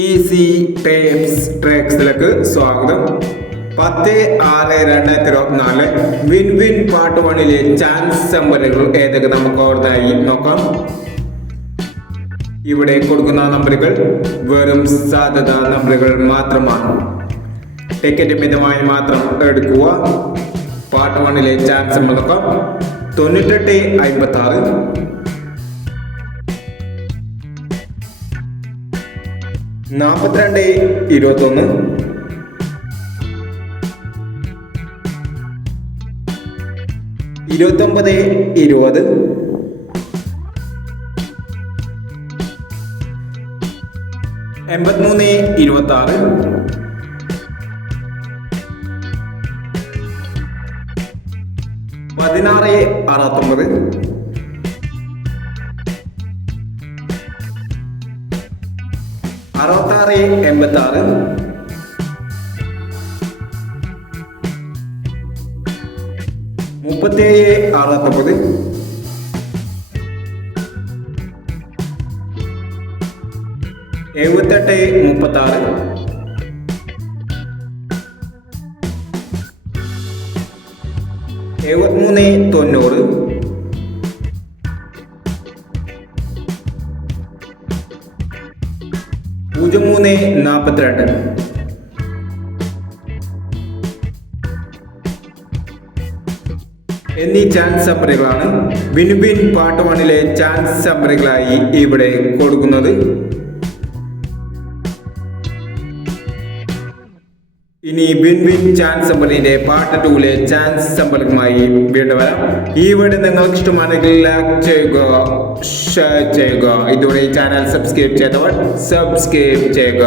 Easy tapes ട്രാക്സിലേക്ക് സ്വാഗതം. പത്ത് ആറ് രണ്ടായിരത്തി ഇരുപത്തിനാല് വിൻ വിൻ പാർട്ട് വണ്ണിലെ ചാൻസ് നമ്പറുകൾ ഏതൊക്കെ നമുക്ക് ഓർത്തായി നോക്കാം. ഇവിടെ കൊടുക്കുന്ന നമ്പറുകൾ വെറും സാധ്യത നമ്പറുകൾ മാത്രമാണ്. ടിക്കറ്റ് മിതമായി മാത്രം എടുക്കുക. പാർട്ട് വണ്ണിലെ ചാൻസ് നമ്പർ നോക്കാം. തൊണ്ണൂറ്റെട്ട് അമ്പത്തി ആറ് നാൽപ്പത്തിരണ്ട് ഇരുപത്തൊന്ന്. ഇരുപത്തൊമ്പത് ഇരുപത്. എൺപത്തിമൂന്ന് ഇരുപത്തി ആറ് പതിനാറ് അറുപത്തൊമ്പത്. അറുപത്താറ് എൺപത്തി ആറ് മുപ്പത്തേഴ് അറുപത്തൊമ്പത്. എഴുപത്തെട്ട് മുപ്പത്തി ആറ് എഴുപത്തിമൂന്ന് തൊണ്ണൂറ്. പൂജ്യം മൂന്ന് നാൽപ്പത്തിരണ്ട് എന്നീ ചാൻസ് സമ്മറികളാണ് വിനുബിൻ പാട്ട് വണ്ണിലെ ചാൻസ് നമ്പറുകളായി ഇവിടെ കൊടുക്കുന്നത്. ഇനി വിൻ വിൻ ചാൻസ് സമ്പലിന്റെ പാർട്ട് ടൂലെ ചാൻസ് സമ്പലുമായി വീണ്ടും വരാം. ഈ വീഡിയോ നിങ്ങൾക്ക് ഇഷ്ടമാണെങ്കിൽ ലൈക്ക് ചെയ്യുക ഷെയർ ചെയ്യുക. ഇതുവരെ ചാനൽ സബ്സ്ക്രൈബ് ചെയ്തവർ സബ്സ്ക്രൈബ് ചെയ്യുക.